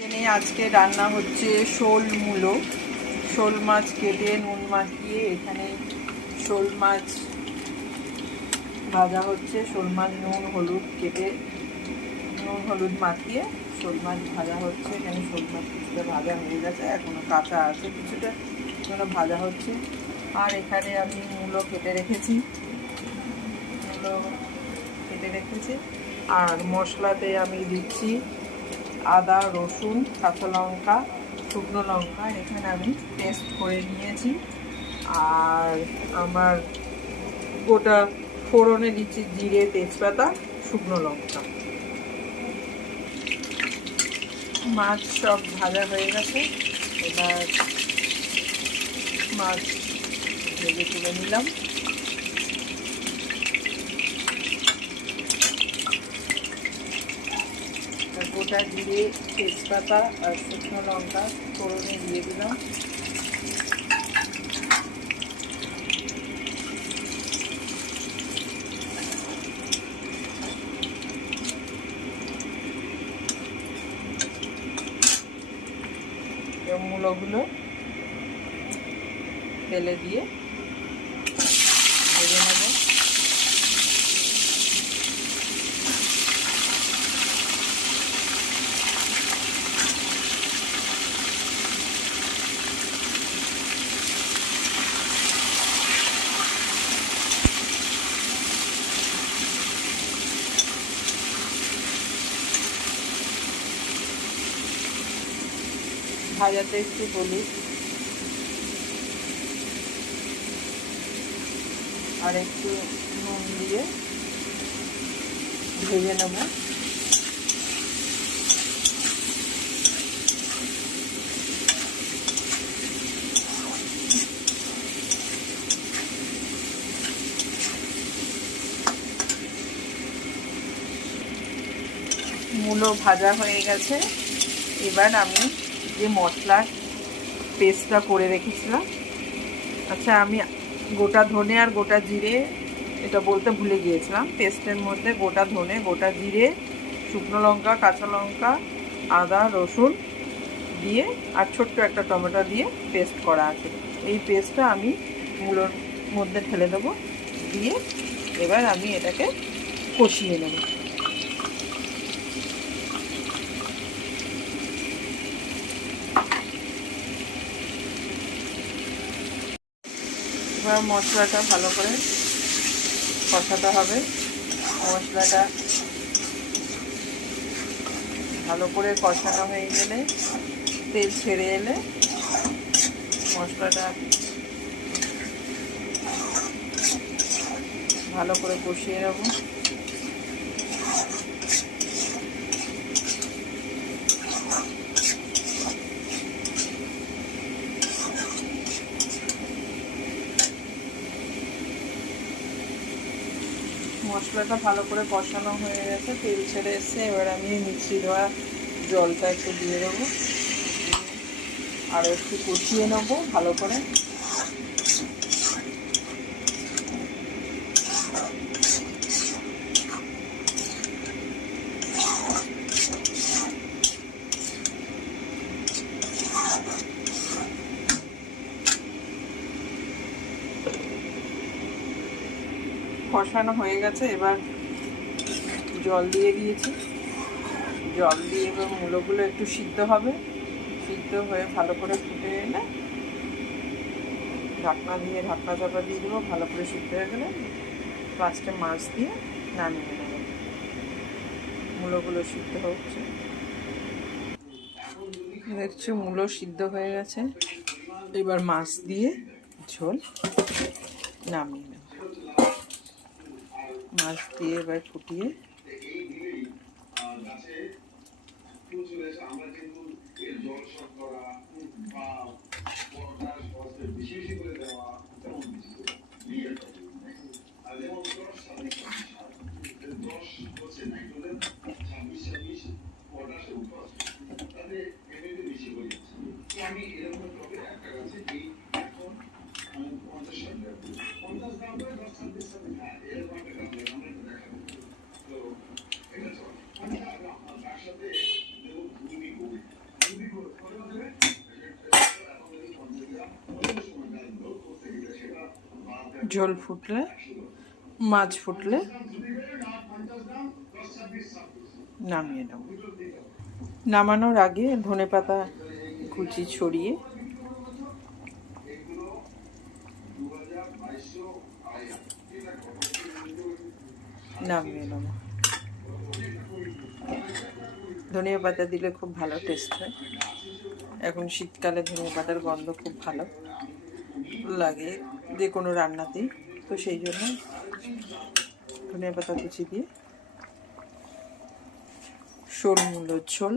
এখানে আজকে রান্না হচ্ছে শোল মূলো। শোল মাছ কেটে নুন মাখিয়ে এখানে শোল মাছ ভাজা হচ্ছে। শোল মাছ নুন হলুদ কেটে নুন হলুদ মাখিয়ে শোল মাছ ভাজা হচ্ছে। এখানে শোল মাছ কিছুটা ভাজা হয়ে গেছে, এখনো কাঁচা আছে কিছুটা, এখনো ভাজা হচ্ছে। আর এখানে আমি মূলো কেটে রেখেছি, আর মশলাতে আমি দিচ্ছি আদা, রসুন, কাঁচা লঙ্কা, শুকনো লঙ্কা এখানে আমি পেস্ট করে নিয়েছি। আর আমার গোটা ফোড়নে দিচ্ছি জিরে, তেজপাতা, শুকনো লঙ্কা। মাছ সব ভাজা হয়ে গেছে, এবার মাছ ভেজে তুলে নিলাম। গোটা জিরে, তেজপাতা আর শুকনো লঙ্কা ফোড়নে দিয়ে দিলাম। মূলোগুলো তেলে দিয়ে ভেজে নেব। ভাজাতে একটু হলুদ আর একটু নুন দিয়ে ভেজে নেব। মূলো ভাজা হয়ে গেছে, এবার আমি যে মশলার পেস্টটা করে রেখেছিলাম, আচ্ছা আমি গোটা ধনে আর গোটা জিরে এটা বলতে ভুলে গিয়েছিলাম। পেস্টের মধ্যে গোটা ধনে, গোটা জিরে, শুকনো লঙ্কা, কাঁচা লঙ্কা, আদা, রসুন দিয়ে আর ছোট্ট একটা টমেটো দিয়ে পেস্ট করা আছে। এই পেস্টটা আমি মূলোর মধ্যে ঢেলে দেবো, দিয়ে এবার আমি এটাকে কষিয়ে নেব। এবার মশলাটা ভালো করে কষাতে হবে। মশলাটা ভালো করে কষানো হয়ে গেলে, তেল ছেড়ে এলে মশলাটা ভালো করে কষিয়ে নেব। মশলাটা ভালো করে কষানো হয়ে গেছে, তেল ছেড়ে এসছে। এবার আমি মিক্সি দেওয়া জলটা একটু দিয়ে দেবো, আরও একটু কষিয়ে নেবো ভালো করে। কষানো হয়ে গেছে, এবার জল দিয়ে দিয়েছি। জল দিয়ে এবার মূলোগুলো একটু সিদ্ধ হবে, সিদ্ধ হয়ে ভালো করে ফুটে এলে ঢাকনা চাপা দিয়ে দেবো। ভালো করে সিদ্ধ হয়ে গেলে লাস্টে মাছ দিয়ে নামিয়ে নেব। মূলোগুলো সিদ্ধ হচ্ছে, দেখছি মূলো সিদ্ধ হয়ে গেছে। এবার মাছ দিয়ে ঝোল নামিয়ে নেব। মাছ দিয়ে এবার ফুটিয়ে ঝোল ফুটলে, মাছ ফুটলে নামিয়ে নেব। নামানোর আগে ধনেপাতা কুচি ছড়িয়ে নামিয়ে নেব। ধনিয়া পাতা দিলে খুব ভালো টেস্ট হয়। এখন শীতকালে ধনিয়া পাতার গন্ধ খুব ভালো লাগে যে কোনো রান্নাতেই, তো সেই জন্য ধনিয়া পাতা কুচি দিয়ে শোল মূলোর ঝোল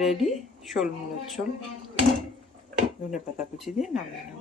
রেডি। শোল মূলোর ঝোল ধনিয়া পাতা কুচি দিয়ে নামিয়ে নেব।